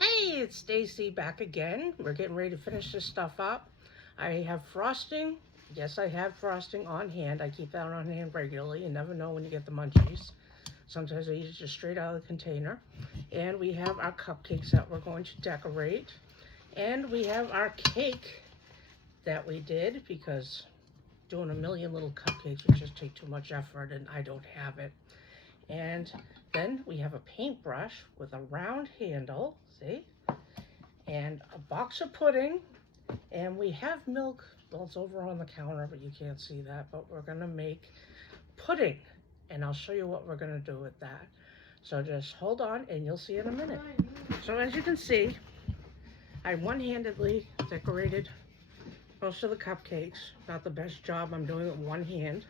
Hey, it's Stacy back again. We're getting ready to finish this stuff up. I have frosting. Yes, I have frosting on hand. I keep that on hand regularly. You never know when you get the munchies. Sometimes I use it just straight out of the container. And we have our cupcakes that we're going to decorate. And we have our cake that we did because doing a million little cupcakes would just take too much effort and I don't have it. And then we have a paintbrush with a round handle, see? And a box of pudding. And we have milk. Well, it's over on the counter, but you can't see that. But we're gonna make pudding. And I'll show you what we're gonna do with that. So just hold on and you'll see in a minute. So as you can see, I one-handedly decorated most of the cupcakes. Not the best job, I'm doing it with one hand.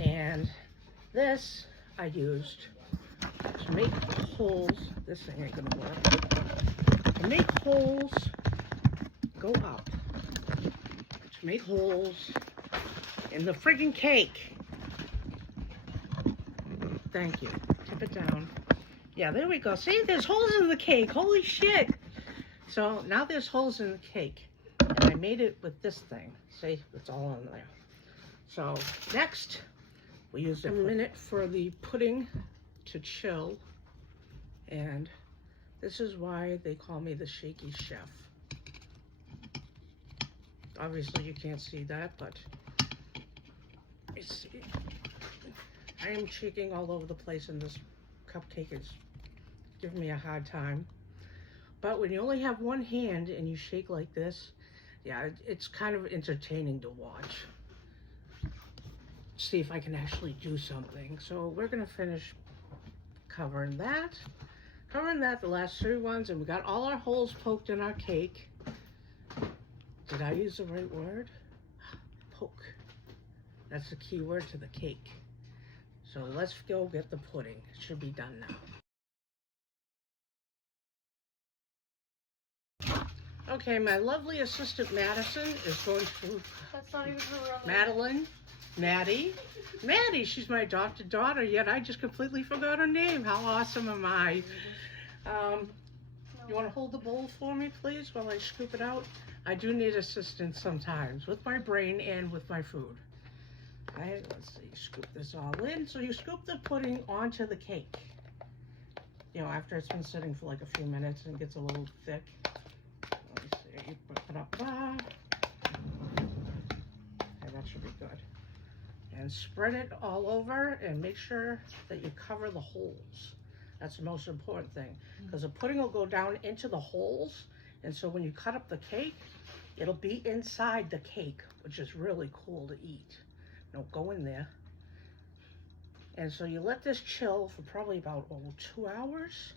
And this I used to make holes. This thing ain't gonna work. To make holes go up. To make holes in the friggin' cake. Thank you. Tip it down. Yeah, there we go. See, there's holes in the cake. Holy shit. So now there's holes in the cake. And I made it with this thing. See, it's all in there. So next, we used a minute for the pudding to chill. And this is why they call me the shaky chef. Obviously you can't see that, but you see, I am shaking all over the place and this cupcake is giving me a hard time. But when you only have one hand and you shake like this, yeah, it's kind of entertaining to watch. See if I can actually do something. So we're gonna finish covering that the last 3 ones, and we got all our holes poked in our cake. Did I use the right word? Poke. That's the key word to the cake. So let's go get the pudding. It should be done now. Okay, my lovely assistant Madison is going to... That's not even her real name. Madeline. Maddie, she's my adopted daughter, yet I just completely forgot her name. How awesome am I? You want to hold the bowl for me, please, while I scoop it out? I do need assistance sometimes with my brain and with my food. Alright, let's see, scoop this all in. So you scoop the pudding onto the cake. You know, after it's been sitting for like a few minutes and it gets a little thick. Let me see, you put it up there. Okay, that should be good. And spread it all over and make sure that you cover the holes. That's the most important thing, because the pudding will go down into the holes, and so when you cut up the cake, it'll be inside the cake, which is really cool to eat. Don't go in there. And so you let this chill for probably about 2 hours,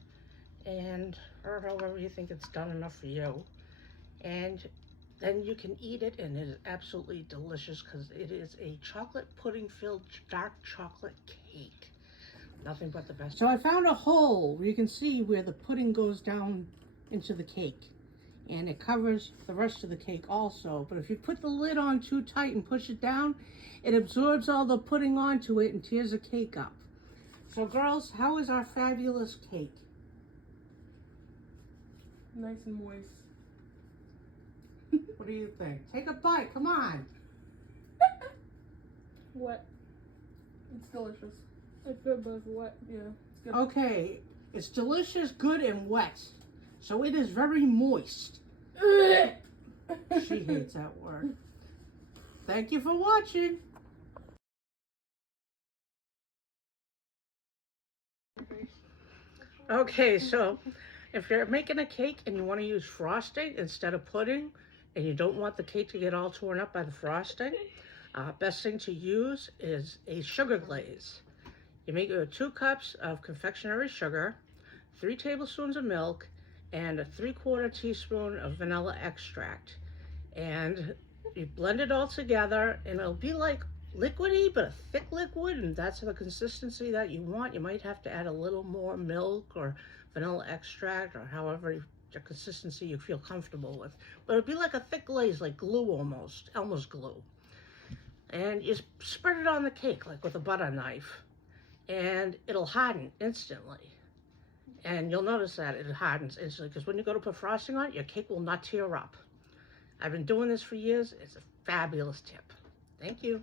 and or however you think it's done enough for you. And then you can eat it, and it is absolutely delicious because it is a chocolate pudding filled dark chocolate cake. Nothing but the best. So I found a hole where you can see where the pudding goes down into the cake, and it covers the rest of the cake also. But if you put the lid on too tight and push it down, it absorbs all the pudding onto it and tears the cake up. So girls, how is our fabulous cake? Nice and moist. What do you think? Take a bite, come on. Wet. It's delicious. It's good, but it's wet. Yeah, it's good. Okay, it's delicious, good, and wet. So it is very moist. She hates that word. Thank you for watching. Okay, so if you're making a cake and you want to use frosting instead of pudding, and you don't want the cake to get all torn up by the frosting, best thing to use is a sugar glaze. You make 2 cups of confectionery sugar, 3 tablespoons of milk, and a 3/4 teaspoon of vanilla extract. And you blend it all together, and it'll be like liquidy, but a thick liquid, and that's the consistency that you want. You might have to add a little more milk or vanilla extract, or however the consistency you feel comfortable with. But it'll be like a thick glaze, like glue almost glue. And you spread it on the cake, like with a butter knife, and it'll harden instantly. And you'll notice that it hardens instantly, because when you go to put frosting on it, your cake will not tear up. I've been doing this for years. It's a fabulous tip. Thank you.